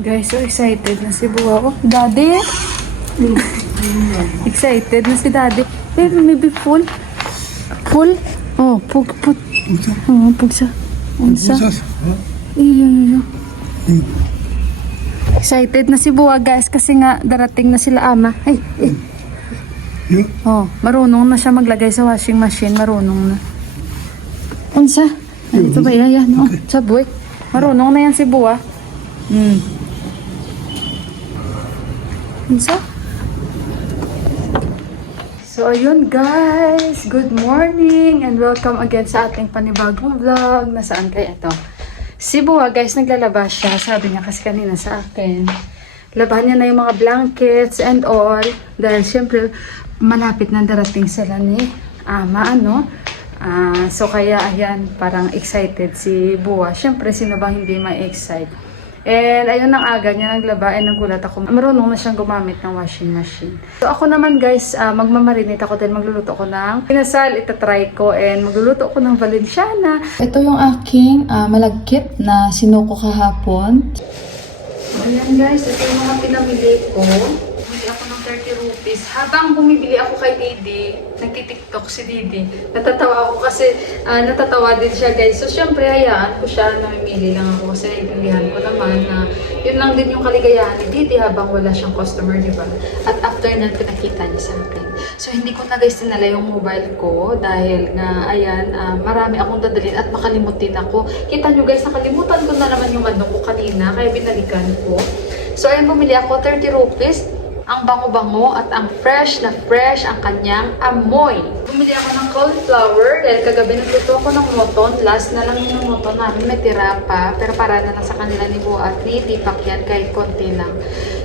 Guys, so excited na si Buwa. Oh, Daddy! Excited na si Daddy. Pero maybe full. Full? Oh, pug. Oh, pugsa. Unsa? Iyo. Excited na si Buwa, guys, kasi nga darating na sila ama. Ay. Oh, marunong na siya maglagay sa washing machine. Marunong na. Unsa? Ito ba yan? No? Saboy. Marunong na yan si Buwa. Unsa? So, ayun guys. Good morning and welcome again sa ating panibagong vlog. Nasaan kaya ito? Si Buwa guys, naglalaba siya. Sabi niya kasi kanina sa akin. Labahan niya na yung mga blankets and all. Dahil syempre, malapit na darating sila ni ama, ano? So kaya ayan, parang excited si Buwa. Syempre, sino bang hindi ma-excite? And ayun ang aga niya naglaba and nagulat ako. Marunong na siyang gumamit ng washing machine. So ako naman guys, magmamarinate ako dahil magluluto ko ng pinasal, itatry ko and magluluto ko ng Valenciana. Ito yung aking malagkit na sinuko kahapon. Ayan guys, ito yung mga pinamili ko. Bumili ako ng 30 rupees. Habang bumibili ako kay Didi, nagtitiktok si Didi. Natatawa ako kasi natatawa din siya guys. So syempre hayaan ko siya, namimili lang ako kasi naiintindihan ko naman na yun lang din yung kaligayahan ni Didi habang wala siyang customer, di ba? At after nun, pinakita niya sa akin. So hindi ko na guys tinala yung mobile ko dahil nga ayan, marami akong dadalhin at makalimutin ako. Kita nyo guys, nakalimutan ko na naman yung ano ko kanina kaya binalikan ko. So ayun, bumili ako 30 rupees. Ang bango-bango at ang fresh ang kanyang amoy. Bumili ako ng cauliflower dahil kagabi nagluto ako ng moton. Last na lang yung moton namin, may tira pa. Pero para na lang sa kanila ni Buwa at ni Deepak yan kahit konti lang.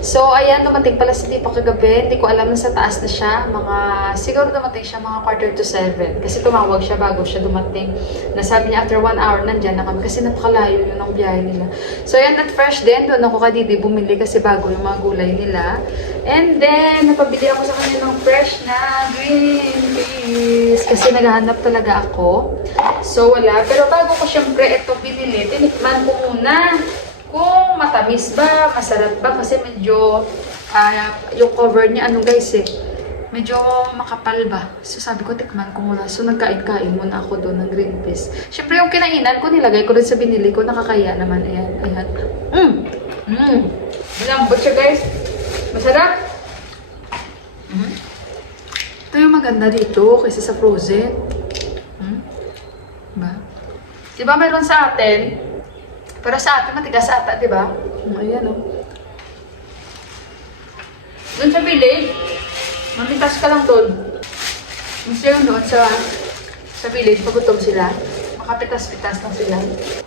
So ayan, dumating pala si Deepak kagabi. Hindi ko alam na sa taas na siya. Siguro dumating siya mga 6:45. Kasi tumawag siya bago siya dumating. Nasabi niya after 1 hour nandyan na kami kasi napakalayo yun ang biyahe nila. So ayan, at fresh din. Doon ako ka Didi bumili kasi bago yung mga gulay nila. And then, napabili ako sa kanya ng fresh na green peas. Kasi naghahanap talaga ako. So, wala. Pero bago ko syempre ito binili, tinikman ko muna kung matamis ba, masarap ba. Kasi medyo, yung cover niya, ano guys medyo makapal ba. So, sabi ko, tikman ko muna. So, nagkain-kain muna ako doon ng green peas. Syempre, yung kinainan ko, nilagay ko rin sa binili ko. Nakakaya naman. Ayan. Malambot siya guys. Masarap. Ito yung maganda dito kaysa sa frozen. Diba mayroon sa atin? Pero sa atin matigas ata, diba? Ayan Doon sa village, mamitas ka lang doon. Gusto yung doon sa village, pagutom sila. Makapitas-pitas lang sila.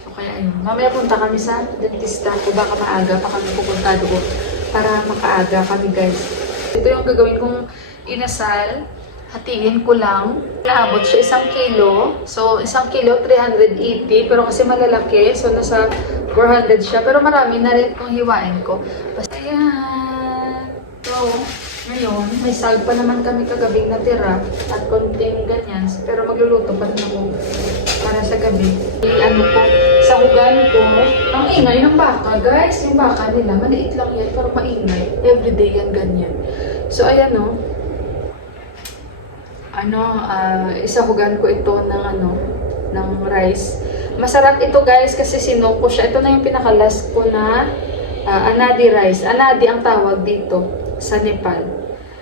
So kaya ayun. Mamaya punta kami sa dentista ko. Baka maaga pa kami pupunta doon. Para makaaga kami guys. Ito yung gagawin kong inasal. Hatiin ko lang. Naabot siya 1 kilo. So, 1 kilo, 380. Pero kasi malalaki. So, nasa 400 siya. Pero marami na rin kung hiwain ko. Basta yan. So, ngayon, may salpa naman kami kagabing natira. At konting ganyan. Pero magluluto pa rin ako para sa gabi. Sa ugan ko, ang ingay ng baka, guys. Yung baka nila, maliit lang yan, pero maingay. Everyday yan, ganyan. So, ayan isahugan ko ito ng rice. Masarap ito, guys, kasi sinuko siya. Ito na yung pinakalas ko na anadi rice. Anadi ang tawag dito sa Nepal.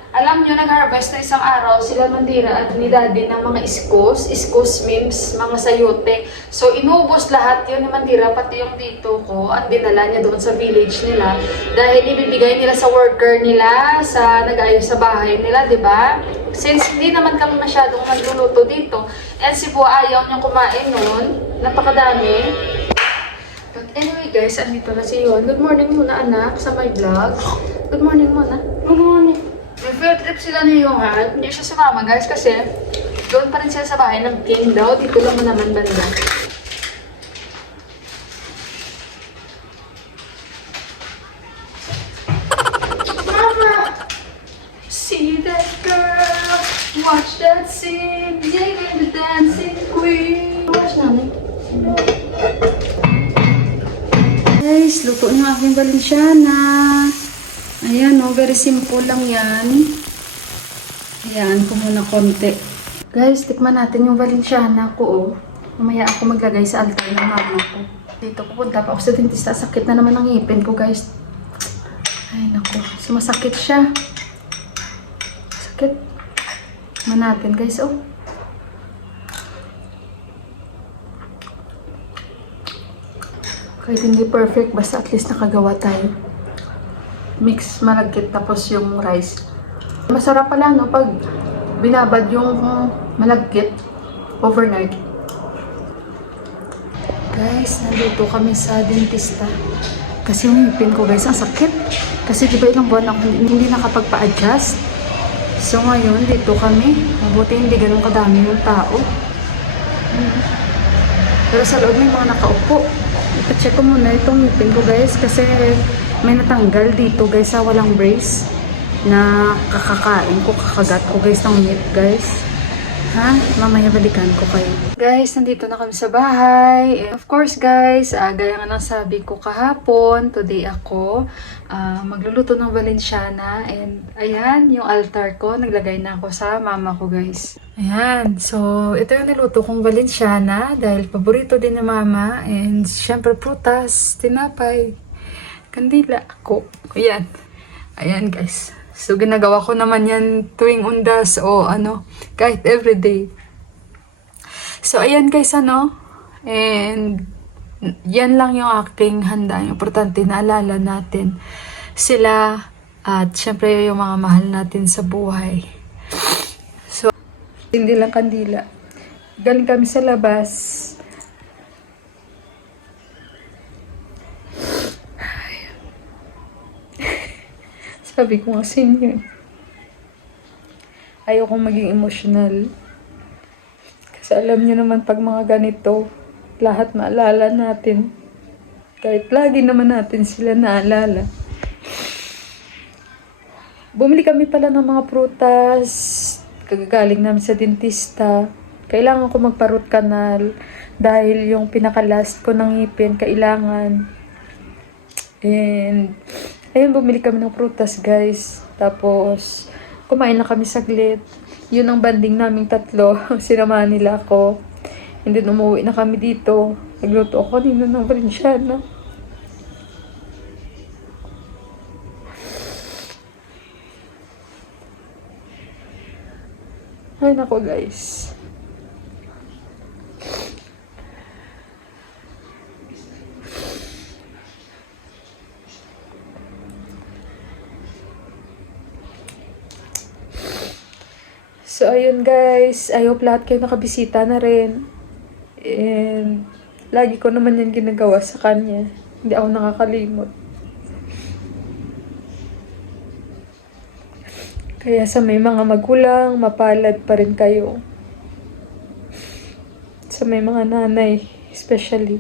Alam nyo, nag-harvest na isang araw sila Mandira at ni Daddy ng mga iskos means mga sayote. So, inubos lahat yun ni Mandira, pati yung dito ko, at dinala niya doon sa village nila. Dahil ibibigay nila sa worker nila, sa nag-aayos sa bahay nila, di ba? Since hindi naman kami masyadong nagluluto dito, and si Buwa ayaw niyang kumain nun, napakadami. But anyway guys, andito na si Yuan. Good morning muna anak, sa my vlog. Good morning muna. Good morning. May field trip sila ni Johan. Hindi siya sumama guys kasi doon pa rin sila sa bahay ng king daw. Dito lang mo naman banda. Mama! See that girl? Watch that scene. Yeah, the dancing queen. Watch namin. Guys, luto ng aking Valenciana. Ayan, oh, very simple lang yan. Ayan, ko muna konti. Guys, tikman natin yung Valenciana ko, oh. Mamaya ako maglagay sa altar ng mama ko. Dito, pupunta pa ako sa dentista. Sakit na naman ang ngipin ko, guys. Ay, naku. Sumasakit siya. Sakit. Tikman natin, guys, oh. Kahit hindi perfect, basta at least nakagawa tayo. Mix malagkit tapos yung rice. Masarap pala, no, pag binabad yung malagkit overnight. Guys, nandito kami sa dentista. Kasi yung ngipin ko, guys, ang sakit. Kasi diba ilang buwan ako hindi nakapagpa-adjust. So ngayon, dito kami. Mabuti hindi ganun kadami yung tao. Pero sa loob may mga nakaupo. Ipacheck ko muna itong ngipin ko, guys, kasi may natanggal dito, guys, sa walang brace na kakakain ko, kakagat ko, guys, ng meat, guys. Ha? Mamaya balikan ko kayo. Guys, nandito na kami sa bahay. And of course, guys, gaya nga ng sabi ko kahapon, today ako magluluto ng Valenciana. And ayan, yung altar ko, naglagay na ako sa mama ko, guys. Ayan, so ito yung niluto kong Valenciana dahil paborito din ni mama. And syempre prutas, tinapay, kandila ako. Ayan. Ayan, guys. So, ginagawa ko naman yan tuwing undas o ano, kahit everyday. So, ayan guys, ano. And, yan lang yung aking handa. Importante, naalala natin sila at syempre yung mga mahal natin sa buhay. So, hindi lang kandila. Galing kami sa labas. Sabi ko nga sa inyo, ayokong maging emotional. Kasi alam niyo naman pag mga ganito, lahat maalala natin. Kahit lagi naman natin sila naalala. Bumili kami pala ng mga prutas. Kagagaling namin sa dentista. Kailangan ko magpa-root canal. Dahil yung pinaka-last ko ng ngipin, kailangan. And ayun, bumili kami ng prutas, guys. Tapos, kumain na kami saglit. Yun ang banding naming tatlo. Sinamahan nila ako. And then, umuwi na kami dito. Nagluto ako kanina ng Valenciana. Ay, nako, guys. So, ayun guys. I hope lahat kayo nakabisita na rin. And, lagi ko naman yan ginagawa sa kanya. Hindi ako nakakalimot. Kaya sa may mga magulang, mapalad pa rin kayo. Sa may mga nanay, especially.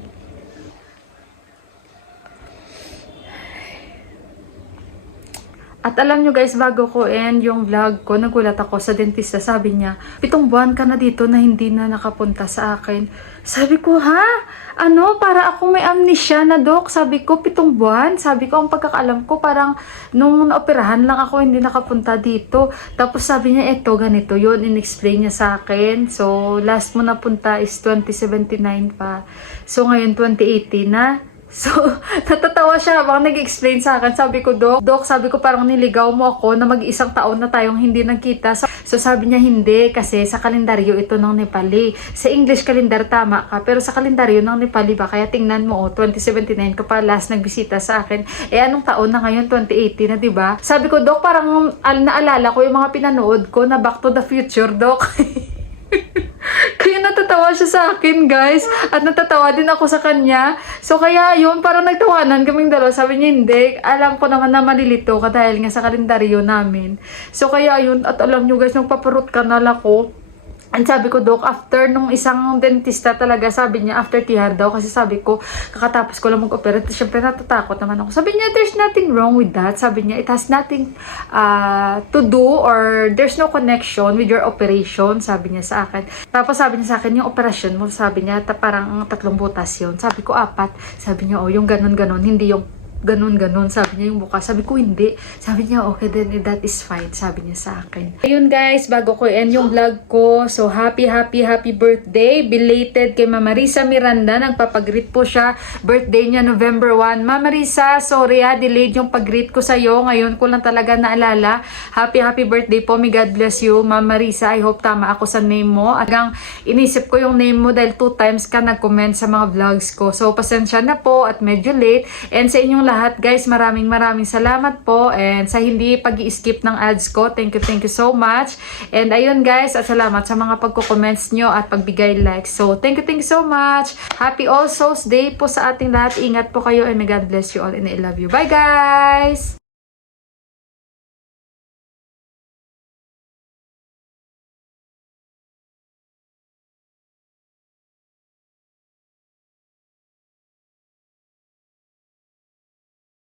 At alam nyo guys, bago ko end yung vlog ko, nagulat ako sa dentista. Sabi niya, 7 buwan ka na dito na hindi na nakapunta sa akin. Sabi ko, ha? Ano? Para ako may amnesia na, Dok. Sabi ko, 7 buwan? Sabi ko, ang pagkakaalam ko, parang nung naoperahan lang ako, hindi nakapunta dito. Tapos sabi niya, eto, ganito yun. In-explain niya sa akin. So, last mo napunta is 2079 pa. So, ngayon 2018 na. So, natatawa siya habang nag-explain sa akin. Sabi ko, Dok, sabi ko parang niligaw mo ako na mag-isang taon na tayong hindi nagkita. So, sabi niya hindi kasi sa kalendaryo ito ng Nepali. Sa English calendar tama ka, pero sa kalendaryo ng Nepali ba? Kaya tingnan mo, 2079 ka pa last nagbisita sa akin. Eh, anong taon na ngayon? 2018 na, diba? Sabi ko, Dok, parang naalala ko yung mga pinanood ko na Back to the Future, Dok. Kaya natatawa siya sa akin, guys. At natatawa din ako sa kanya. So, kaya yun, parang nagtawanan kaming dalawa. Sabi niya, hindi. Alam ko naman na malilito ka dahil nga sa kalendaryo namin. So, kaya yun. At alam nyo, guys, magpaparot kanal ako. And sabi ko, Dok, after nung isang dentista talaga, sabi niya, after TR daw, kasi sabi ko, kakatapos ko lang mag-operate, syempre natatakot naman ako. Sabi niya, there's nothing wrong with that. Sabi niya, it has nothing to do or there's no connection with your operation, sabi niya sa akin. Tapos sabi niya sa akin, yung operasyon mo, sabi niya, parang 3 butas yun. Sabi ko, 4. Sabi niya, oh, yung ganon-ganon, hindi yung ganun. Sabi niya yung buka. Sabi ko, hindi. Sabi niya, okay then, that is fine. Sabi niya sa akin. Ayun guys, bago ko end yung vlog ko. So, happy birthday. Belated kay Mama Risa Miranda. Nagpapagreet po siya. Birthday niya November 1. Mama Risa, sorry delayed yung pag-greet ko sa'yo. Ngayon ko lang talaga naalala. Happy birthday po. May God bless you. Mama Risa, I hope tama ako sa name mo. Agang inisip ko yung name mo dahil 2 times ka nag-comment sa mga vlogs ko. So, pasensya na po at medyo late. And sa inyong lahat guys, maraming salamat po. And sa hindi pag-i-skip ng ads ko, thank you so much. And ayun guys, at salamat sa mga pagko-comments nyo at pagbigay likes. So, thank you so much. Happy All Souls Day po sa ating lahat. Ingat po kayo and may God bless you all and I love you. Bye guys!